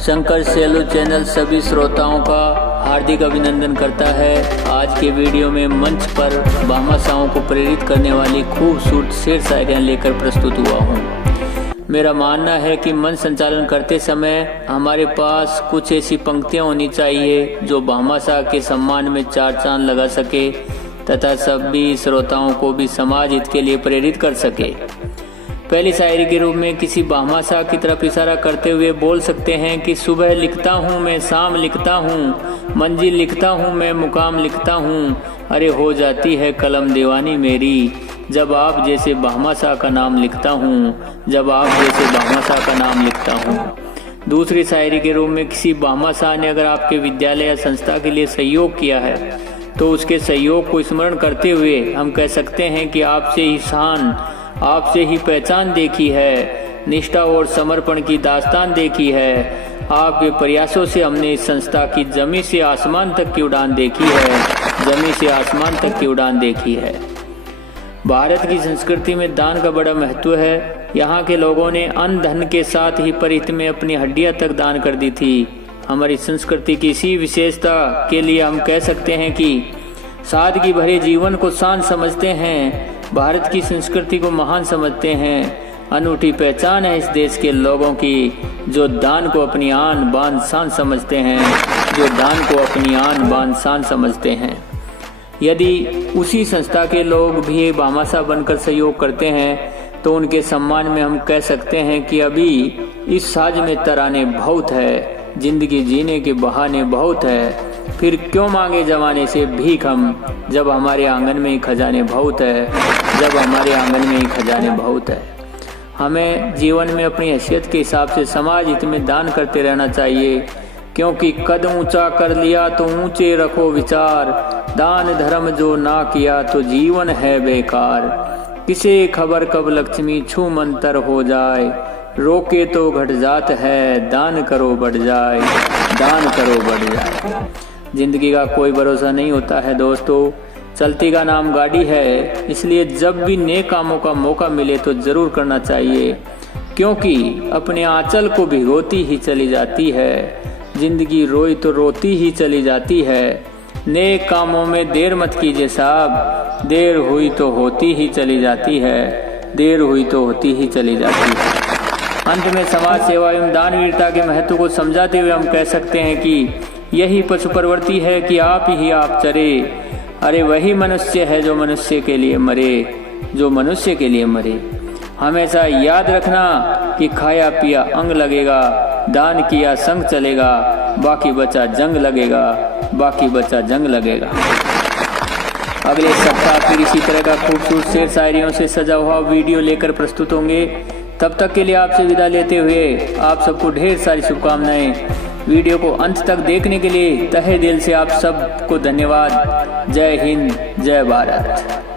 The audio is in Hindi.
शंकर सेलू चैनल सभी श्रोताओं का हार्दिक अभिनंदन करता है। आज के वीडियो में मंच पर भामाशाहों को प्रेरित करने वाली खूबसूरत शेर शायरियाँ लेकर प्रस्तुत हुआ हूँ। मेरा मानना है कि मंच संचालन करते समय हमारे पास कुछ ऐसी पंक्तियाँ होनी चाहिए जो भामाशाह के सम्मान में चार चांद लगा सके तथा सभी श्रोताओं को भी समाज हित के लिए प्रेरित कर सके। पहली शायरी के रूप में किसी भामाशाह की तरफ इशारा करते हुए बोल सकते हैं कि सुबह लिखता हूँ मैं, शाम लिखता हूँ, मंजिल लिखता हूँ मैं, मुकाम लिखता हूँ, अरे हो जाती है कलम दीवानी मेरी जब आप जैसे भामाशाह का नाम लिखता हूँ, जब आप जैसे भामाशाह का नाम लिखता हूँ। दूसरी शायरी के रूप में किसी भामाशाह ने अगर आपके विद्यालय या संस्था के लिए सहयोग किया है तो उसके सहयोग को स्मरण करते हुए हम कह सकते हैं कि आपसे ही शान, आपसे ही पहचान देखी है, निष्ठा और समर्पण की दास्तान देखी है। आपके प्रयासों से हमने इस संस्था की जमी से आसमान तक की उड़ान देखी है, जमी से आसमान तक की उड़ान देखी है। भारत की संस्कृति में दान का बड़ा महत्व है। यहाँ के लोगों ने अन्न धन के साथ ही परिहित में अपनी हड्डियाँ तक दान कर दी थी। हमारी संस्कृति की इसी विशेषता के लिए हम कह सकते हैं कि सादगी भरे जीवन को शान समझते हैं, भारत की संस्कृति को महान समझते हैं। अनूठी पहचान है इस देश के लोगों की जो दान को अपनी आन बान शान समझते हैं, जो दान को अपनी आन बान शान समझते हैं। यदि उसी संस्था के लोग भी भामाशाह बनकर सहयोग करते हैं तो उनके सम्मान में हम कह सकते हैं कि अभी इस साज में तराने बहुत है, जिंदगी जीने के बहाने बहुत है, फिर क्यों मांगे जमाने से भीख हम, जब हमारे आंगन में ही खजाने बहुत है, जब हमारे आंगन में ही खजाने बहुत है। हमें जीवन में अपनी हैसियत के हिसाब से समाज हित में दान करते रहना चाहिए, क्योंकि कद ऊंचा कर लिया तो ऊंचे रखो विचार, दान धर्म जो ना किया तो जीवन है बेकार। किसे खबर कब लक्ष्मी छू मंतर हो जाए, रोके तो घट जात है, दान करो बढ़ जाए, दान करो बढ़ जाए। जिंदगी का कोई भरोसा नहीं होता है दोस्तों, चलती का नाम गाड़ी है, इसलिए जब भी नेक कामों का मौका मिले तो जरूर करना चाहिए, क्योंकि अपने आंचल को भिगोती ही चली जाती है, जिंदगी रोई तो रोती ही चली जाती है। नेक कामों में देर मत कीजिए साहब, देर हुई तो होती ही चली जाती है, देर हुई तो होती ही चली जाती है। अंत में समाज सेवा एवं दानवीरता के महत्व को समझाते हुए हम कह सकते हैं कि यही पशु प्रवृत्ति है कि आप ही आप चरे, अरे वही मनुष्य है जो मनुष्य के लिए मरे, जो मनुष्य के लिए मरे। हमेशा याद रखना कि खाया पिया अंग लगेगा, दान किया संग चलेगा, बाकी बचा जंग लगेगा, बाकी बचा जंग लगेगा। अगले सप्ताह फिर इसी तरह का खूबसूरत शेर शायरियों से सजा हुआ वीडियो लेकर प्रस्तुत होंगे। तब तक के लिए आपसे विदा लेते हुए आप सबको ढेर सारी शुभकामनाएं। वीडियो को अंत तक देखने के लिए तहे दिल से आप सबको धन्यवाद। जय हिंद, जय भारत।